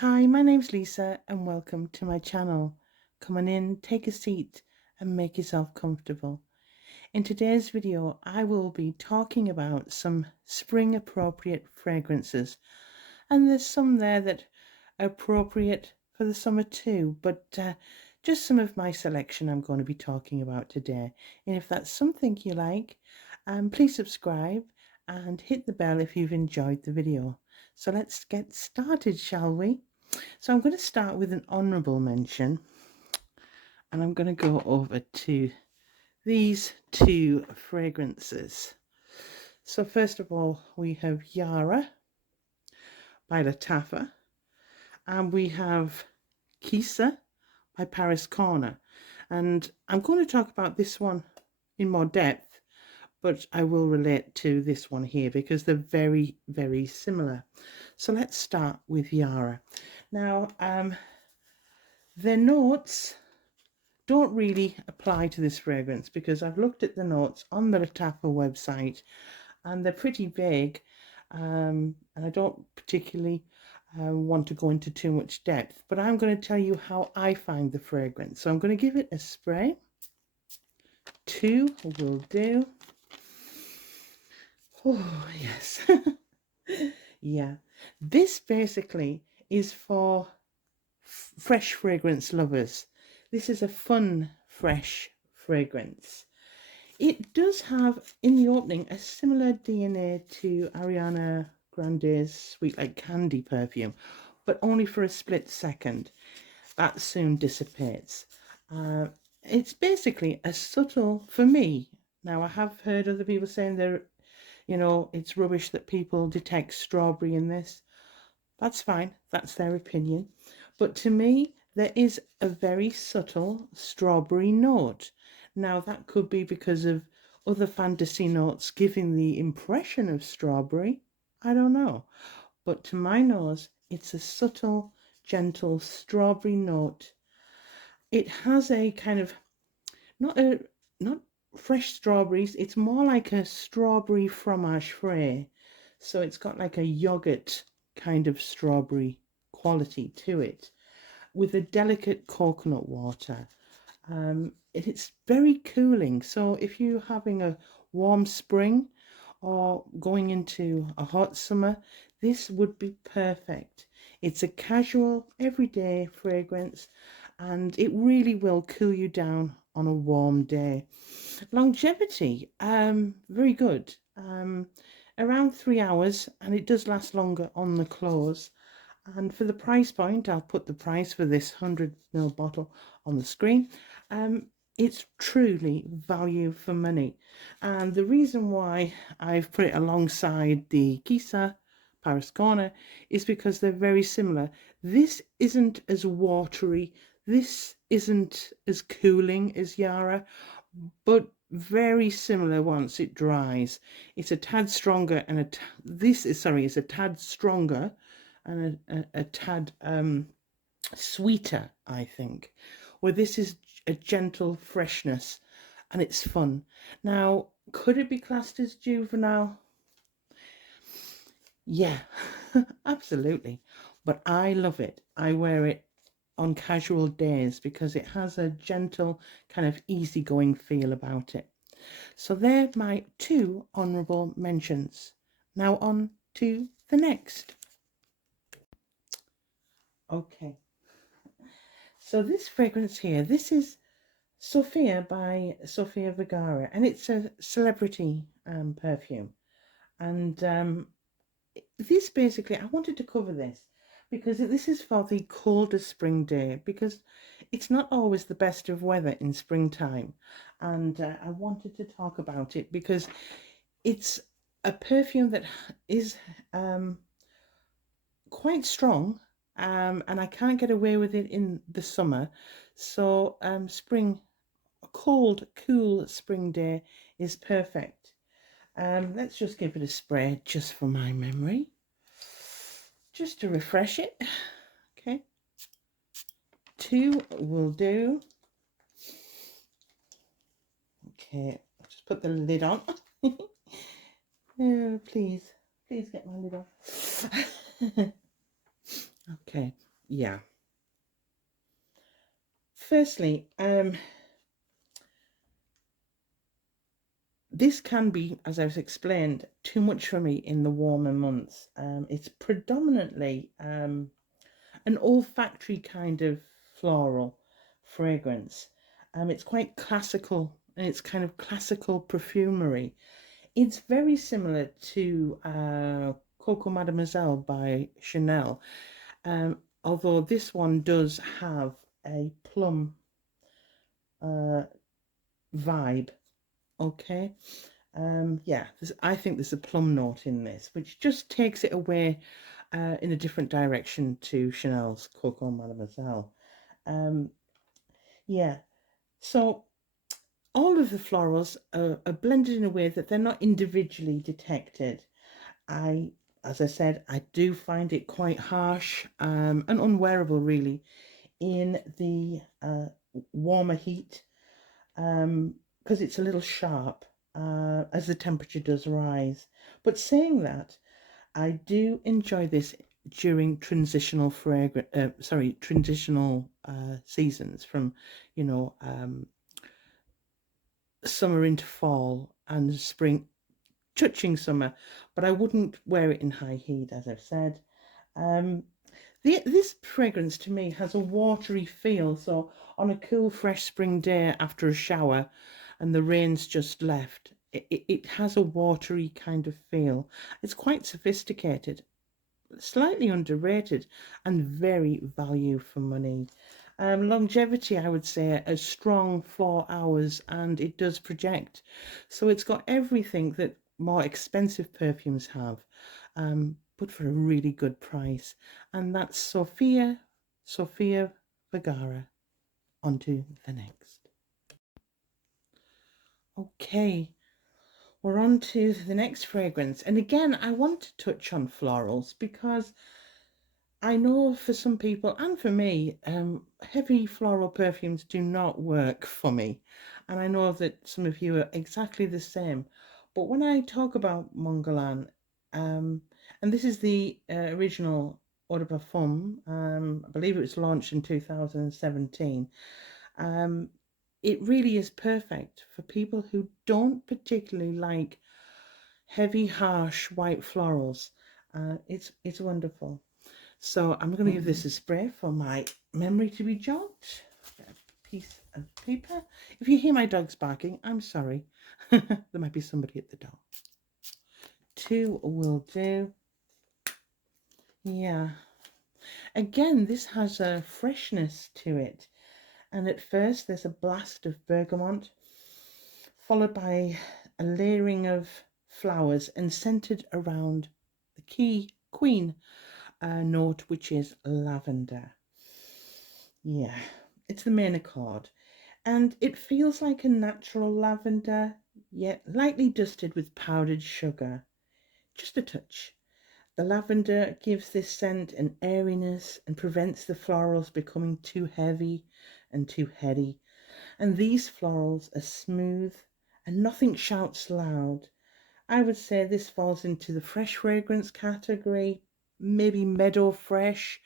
Hi, my name's Lisa and welcome to my channel. Come on in, take a seat and make yourself comfortable. In today's video, I will be talking about some spring appropriate fragrances, and there's some there that are appropriate for the summer too, but just some of my selection I'm going to be talking about today. And if that's something you like, please subscribe and hit the bell if you've enjoyed the video. So let's get started, shall we? So I'm going to start with an honourable mention, and I'm going to go over to these two fragrances. So first of all, we have Yara by Lattafa, and we have Kisa by Paris Corner. And I'm going to talk about this one in more depth, but I will relate to this one here because they're very, very similar. So let's start with Yara. Now, their notes don't really apply to this fragrance because I've looked at the notes on the Lattafa website and they're pretty vague, and I don't particularly want to go into too much depth, but I'm going to tell you how I find the fragrance. So I'm going to give it a spray. 2 will do. Oh yes. Yeah, this basically is for fresh fragrance lovers. This is a fun fresh fragrance. It does have in the opening a similar DNA to Ariana Grande's Sweet Like Candy perfume, but only for a split second. That soon dissipates. It's basically a subtle, for me, now I have heard other people saying it's rubbish that people detect strawberry in this. That's fine, that's their opinion. But to me, there is a very subtle strawberry note. Now, that could be because of other fantasy notes giving the impression of strawberry. I don't know. But to my nose, it's a subtle, gentle strawberry note. It has a kind of, not fresh strawberries, it's more like a strawberry fromage frais. So it's got like a yogurt kind of strawberry quality to it with a delicate coconut water. It's very cooling. So if you're having a warm spring or going into a hot summer, this would be perfect. It's a casual, everyday fragrance and it really will cool you down on a warm day. Longevity, very good. Around 3 hours, and it does last longer on the close. And for the price point, I'll put the price for this 100 ml bottle on the screen. It's truly value for money. And the reason why I've put it alongside the Kisa Paris Corner is because they're very similar. This isn't as watery. This isn't as cooling as Yara, but very similar once it dries. It's a tad stronger and it's a tad stronger and a tad sweeter, I think. Where this is a gentle freshness and it's fun. Now, could it be classed as juvenile? Yeah, absolutely. But I love it. I wear it on casual days because it has a gentle, kind of easygoing feel about it. So they're my two honourable mentions. Now on to the next. Okay, so this fragrance here, this is Sophia by Sofia Vergara, and it's a celebrity perfume. And this basically, I wanted to cover this because this is for the colder spring day, because it's not always the best of weather in springtime. And I wanted to talk about it because it's a perfume that is quite strong, and I can't get away with it in the summer. So spring, a cold, cool spring day is perfect. Let's just give it a spray just for my memory, just to refresh it. Okay, 2 will do. Okay, I'll just put the lid on. Oh, please get my lid on. Okay, yeah. Firstly, this can be, as I've explained, too much for me in the warmer months. It's predominantly an olfactory kind of floral fragrance. It's quite classical, and it's kind of classical perfumery. It's very similar to Coco Mademoiselle by Chanel, although this one does have a plum vibe. Okay. Yeah, I think there's a plum note in this, which just takes it away in a different direction to Chanel's Coco Mademoiselle. Um, yeah, so all of the florals are blended in a way that they're not individually detected. I, as I said, I do find it quite harsh and unwearable, really, in the warmer heat, because it's a little sharp as the temperature does rise. But saying that, I do enjoy this during transitional transitional seasons from, you know, summer into fall and spring, touching summer. But I wouldn't wear it in high heat, as I've said. Um, this fragrance to me has a watery feel. So on a cool, fresh spring day after a shower, and the rain's just left, it has a watery kind of feel. It's quite sophisticated, slightly underrated, and very value for money. Longevity, I would say, a strong 4 hours, and it does project. So it's got everything that more expensive perfumes have, but for a really good price. And that's Sofia Vergara. On to the next. Okay, we're on to the next fragrance. And again, I want to touch on florals because I know for some people and for me, heavy floral perfumes do not work for me. And I know that some of you are exactly the same. But when I talk about Montgalan, and this is the original Eau de Parfum, I believe it was launched in 2017. Um, it really is perfect for people who don't particularly like heavy, harsh white florals. It's wonderful. So I'm going to give this a spray for my memory to be jogged. A piece of paper. If you hear my dogs barking, I'm sorry. There might be somebody at the door. 2 will do. Yeah. Again, this has a freshness to it. And at first there's a blast of bergamot, followed by a layering of flowers and centered around the key queen note, which is lavender. Yeah, it's the main accord. And it feels like a natural lavender, yet lightly dusted with powdered sugar. Just a touch. The lavender gives this scent an airiness and prevents the florals becoming too heavy and too heady. And these florals are smooth and nothing shouts loud. I would say this falls into the fresh fragrance category, maybe meadow fresh,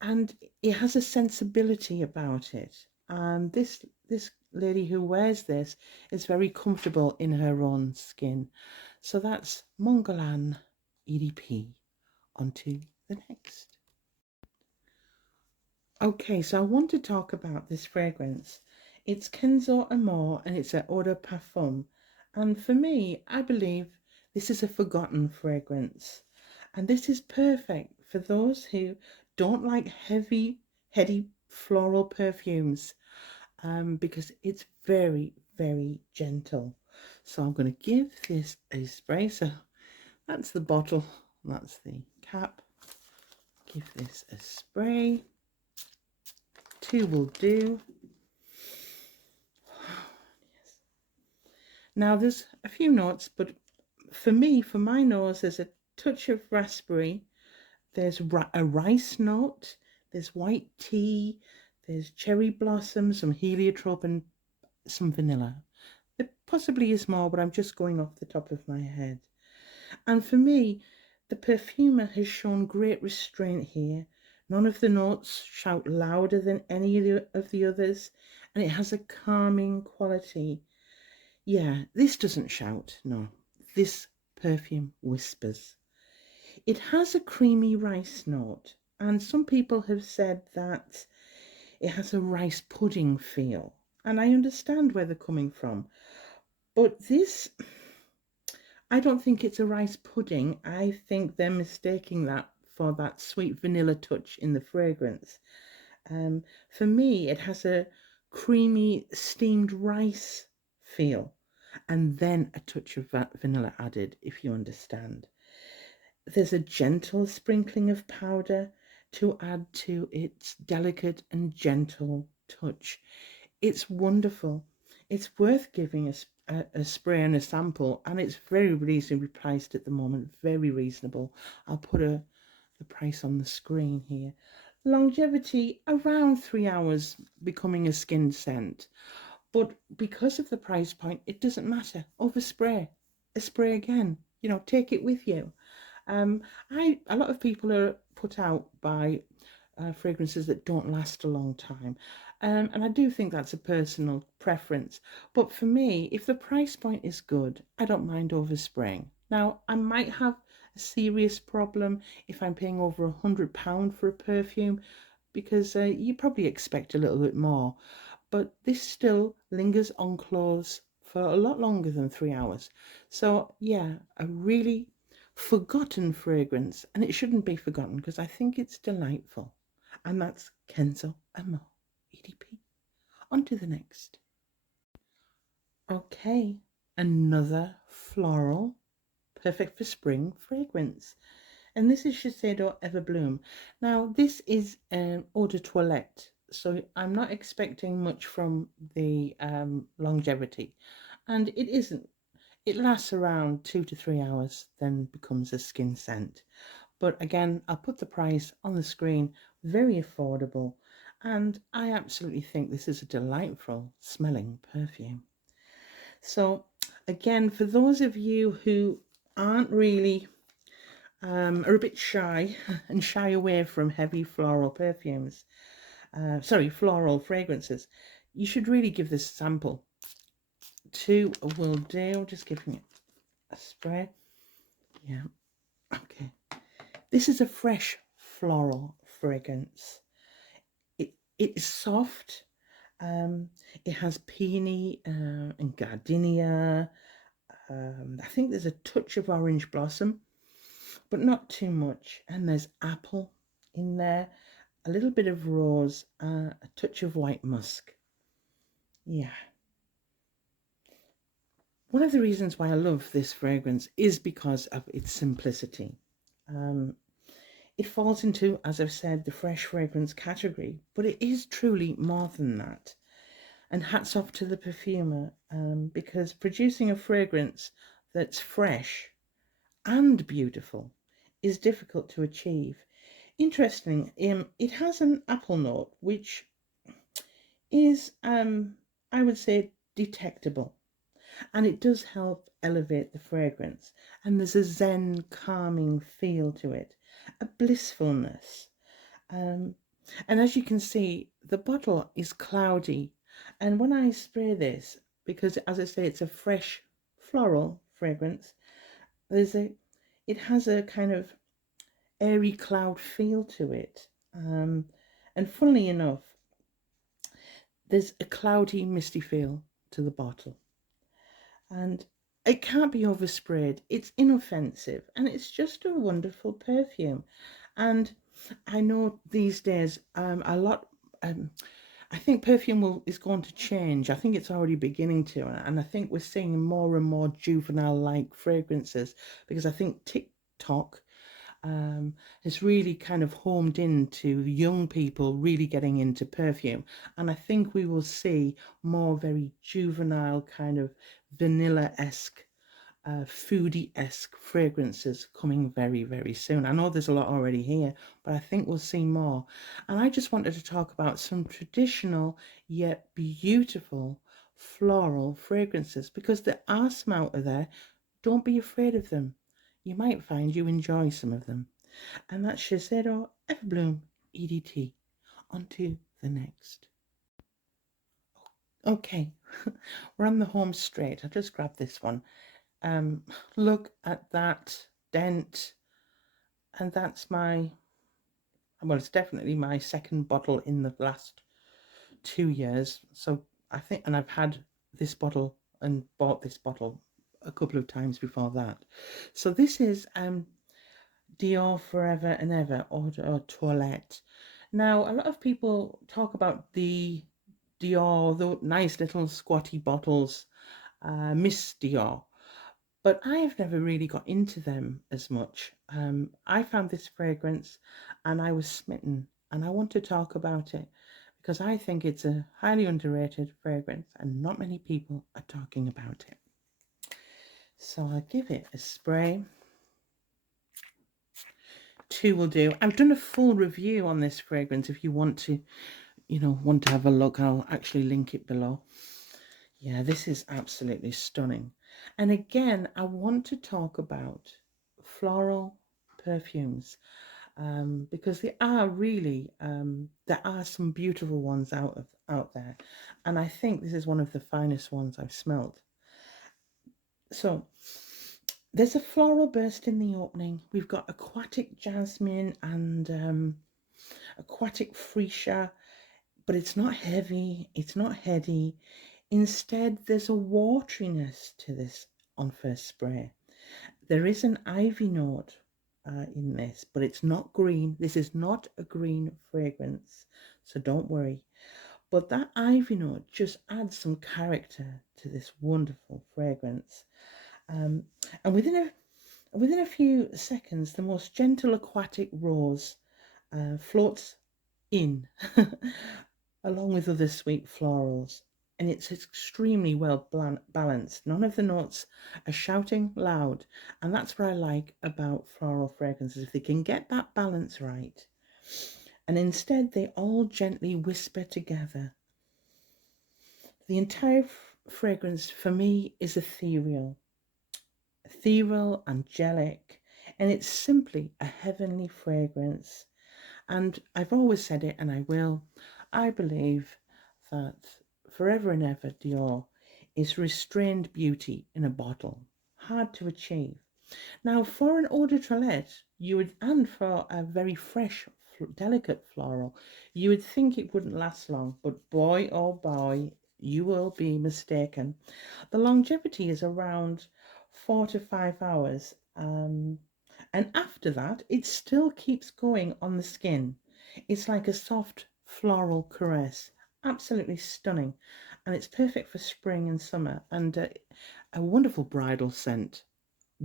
and it has a sensibility about it. And this lady who wears this is very comfortable in her own skin. So that's Montgalan EDP. On to the next. Okay, so I want to talk about this fragrance. It's Kenzo Amore and it's an Eau de Parfum. And for me, I believe this is a forgotten fragrance. And this is perfect for those who don't like heady floral perfumes, because it's very, very gentle. So I'm going to give this a spray. So that's the bottle, that's the cap. Give this a spray. 2 will do. Yes. Now there's a few notes, but for me, for my nose, there's a touch of raspberry. There's a rice note. There's white tea. There's cherry blossom, some heliotrope, and some vanilla. There possibly is more, but I'm just going off the top of my head. And for me, the perfumer has shown great restraint here, None of the notes shout louder than any of the others, and it has a calming quality. Yeah, this doesn't shout, no. This perfume whispers. It has a creamy rice note, and some people have said that it has a rice pudding feel, and I understand where they're coming from. But this, I don't think it's a rice pudding. I think they're mistaking that for that sweet vanilla touch in the fragrance. For me, it has a creamy steamed rice feel, and then a touch of vanilla added, if you understand. There's a gentle sprinkling of powder to add to its delicate and gentle touch. It's wonderful. It's worth giving a spray and a sample, and it's very reasonably priced at the moment. Very reasonable. I'll put the price on the screen here. Longevity around 3 hours, becoming a skin scent. But because of the price point, it doesn't matter. Overspray, a spray again. You know, take it with you. Um, a lot of people are put out by fragrances that don't last a long time, and I do think that's a personal preference. But for me, if the price point is good, I don't mind overspraying. Now, I might have a serious problem if I'm paying over £100 for a perfume, because you probably expect a little bit more. But this still lingers on clothes for a lot longer than 3 hours. So yeah, a really forgotten fragrance, and it shouldn't be forgotten because I think it's delightful. And that's Kenzo Amo EDP. On to the next. Okay, another floral, perfect for spring fragrance. And this is Shiseido Everbloom. Now, this is an eau de toilette, so I'm not expecting much from the longevity. And it isn't. It lasts around 2 to 3 hours, then becomes a skin scent. But again, I'll put the price on the screen, very affordable. And I absolutely think this is a delightful smelling perfume. So again, for those of you who aren't really are a bit shy and shy away from heavy floral perfumes, floral fragrances, you should really give this a sample. Two will do. Just giving it a spray. Yeah. Okay. This is a fresh floral fragrance. It is soft. It has peony and gardenia. I think there's a touch of orange blossom, but not too much. And there's apple in there, a little bit of rose, a touch of white musk. Yeah. One of the reasons why I love this fragrance is because of its simplicity. It falls into, as I've said, the fresh fragrance category, but it is truly more than that. And hats off to the perfumer, because producing a fragrance that's fresh and beautiful is difficult to achieve. Interesting, it has an apple note, which is, I would say, detectable. And it does help elevate the fragrance. And there's a zen, calming feel to it, a blissfulness. And as you can see, the bottle is cloudy. And when I spray this, because as I say, it's a fresh floral fragrance, it has a kind of airy cloud feel to it. And funnily enough, there's a cloudy, misty feel to the bottle. And it can't be oversprayed. It's inoffensive and it's just a wonderful perfume. And I know these days a lot. I think perfume is going to change. I think it's already beginning to, and I think we're seeing more and more juvenile-like fragrances because I think TikTok has really kind of homed into young people really getting into perfume. And I think we will see more very juvenile kind of vanilla-esque, foodie-esque fragrances coming very, very soon. I know there's a lot already here, but I think we'll see more. And I just wanted to talk about some traditional yet beautiful floral fragrances because there are some out there. Don't be afraid of them. You might find you enjoy some of them. And that's Shiseido Everbloom EDT. On to the next. Okay, we're on the home straight. I'll just grab this one. Look at that dent, and that's my, well, it's definitely my second bottle in the last 2 years. So I think, and I've had this bottle and bought this bottle a couple of times before that. So this is Dior Forever and Ever Eau de Toilette. Now, a lot of people talk about the Dior, the nice little squatty bottles, Miss Dior, but I have never really got into them as much. I found this fragrance and I was smitten, and I want to talk about it because I think it's a highly underrated fragrance and not many people are talking about it. So I'll give it a spray. 2 will do. I've done a full review on this fragrance. If you want to, want to have a look, I'll actually link it below. Yeah, this is absolutely stunning. And again, I want to talk about floral perfumes because there are really, there are some beautiful ones out there. And I think this is one of the finest ones I've smelled. So there's a floral burst in the opening. We've got aquatic jasmine and aquatic freesia, but it's not heavy, it's not heady. Instead, there's a wateriness to this on first spray. There is an ivy note in this, but it's not green. This is not a green fragrance, so don't worry. But that ivy note just adds some character to this wonderful fragrance. And within a few seconds, the most gentle aquatic rose floats in along with other sweet florals, and it's extremely well balanced. None of the notes are shouting loud, and that's what I like about floral fragrances, if they can get that balance right, and instead they all gently whisper together. The entire fragrance for me is ethereal, angelic, and it's simply a heavenly fragrance. And I've always said it, and I will. I believe that Forever and Ever Dior is restrained beauty in a bottle, hard to achieve. Now, for an eau de toilette, and for a very fresh, delicate floral, you would think it wouldn't last long, but boy, oh boy, you will be mistaken. The longevity is around 4 to 5 hours. And after that, it still keeps going on the skin. It's like a soft floral caress. Absolutely stunning. And it's perfect for spring and summer. And a wonderful bridal scent.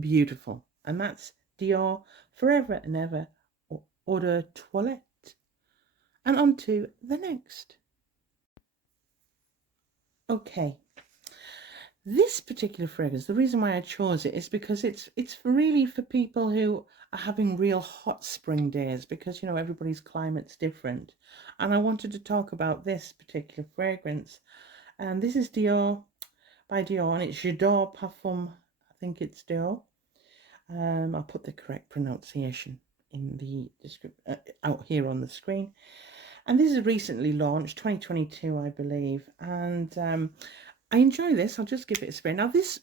Beautiful. And that's Dior Forever and Ever Eau de Toilette. And on to the next. Okay. This particular fragrance, the reason why I chose it is because it's really for people who are having real hot spring days, because everybody's climate's different. And I wanted to talk about this particular fragrance. And this is Dior by Dior, and it's J'adore Parfum. I think it's Dior. I'll put the correct pronunciation in the description out here on the screen. And this is recently launched, 2022, I believe. And I enjoy this. I'll just give it a spray. Now, this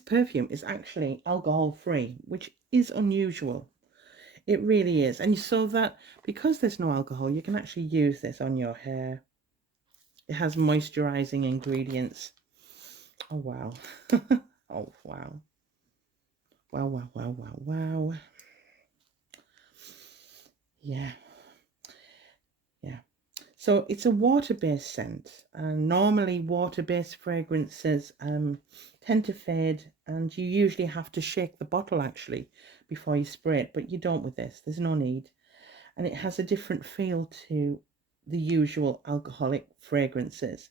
perfume is actually alcohol free, which is unusual. It really is. And so that because there's no alcohol, you can actually use this on your hair. It has moisturizing ingredients. Oh, wow. Oh, wow. Wow, wow, wow, wow, wow. Yeah. Yeah. So it's a water-based scent, and normally water-based fragrances tend to fade, and you usually have to shake the bottle actually before you spray it, but you don't with this. There's no need, and it has a different feel to the usual alcoholic fragrances,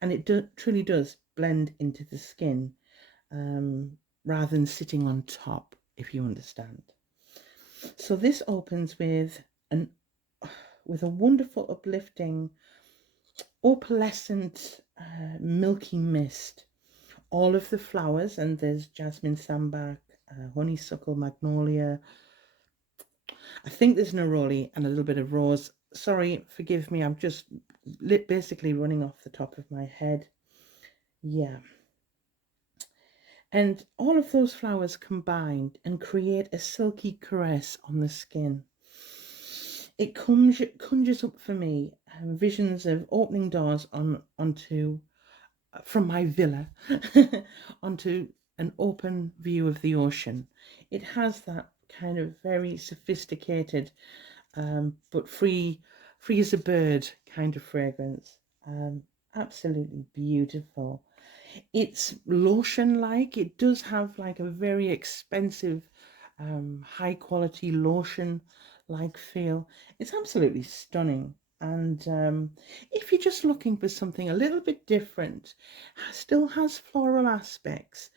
and it truly does blend into the skin rather than sitting on top, if you understand. So this opens with a wonderful, uplifting, opalescent, milky mist. All of the flowers, and there's jasmine sambac, honeysuckle, magnolia, I think there's neroli and a little bit of rose. Sorry, forgive me, I'm just basically running off the top of my head. Yeah. And all of those flowers combined and create a silky caress on the skin. It conjures up for me visions of opening doors onto from my villa onto an open view of the ocean. It has that kind of very sophisticated but free as a bird kind of fragrance. Absolutely beautiful. It's lotion like. It does have like a very expensive, high quality lotion like feel. It's absolutely stunning. And if you're just looking for something a little bit different, still has floral aspects,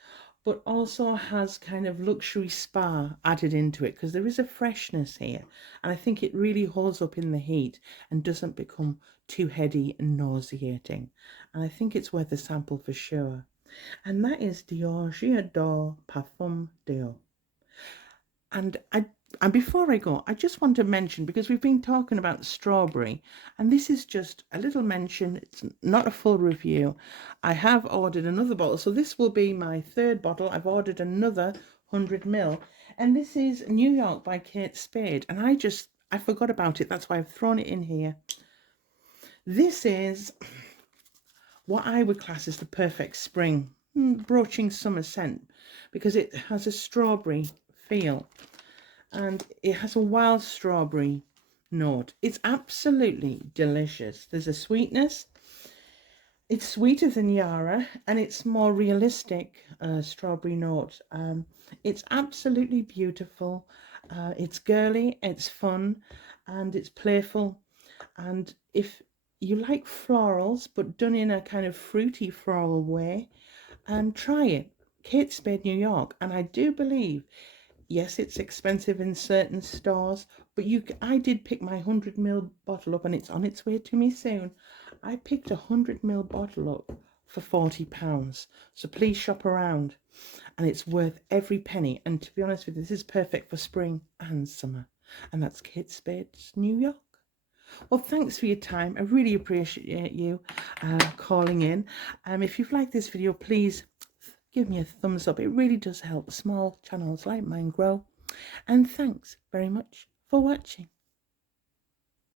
but also has kind of luxury spa added into it, because there is a freshness here. And I think it really holds up in the heat and doesn't become too heady and nauseating. And I think it's worth a sample for sure. And that is Dior J'adore Parfum Dior. And before I go, I just want to mention, because we've been talking about strawberry, and this is just a little mention. It's not a full review. I have ordered another bottle, so this will be my third bottle. I've ordered another 100 ml, and this is New York by Kate Spade. And I forgot about it. That's why I've thrown it in here. This is what I would class as the perfect spring broaching summer scent, because it has a strawberry feel and it has a wild strawberry note. It's absolutely delicious. There's a sweetness. It's sweeter than Yara, and it's more realistic strawberry note. It's absolutely beautiful. It's girly, it's fun, and it's playful. And if you like florals but done in a kind of fruity floral way, try it. Kate Spade New York. And I do believe, yes, it's expensive in certain stores, but I did pick my 100 ml bottle up, and it's on its way to me soon. I picked a 100 ml bottle up for £40. So please shop around, and it's worth every penny. And to be honest with you, this is perfect for spring and summer. And that's Kate Spade's New York. Well, thanks for your time. I really appreciate you calling in. If you've liked this video, please give me a thumbs up. It really does help small channels like mine grow. And thanks very much for watching.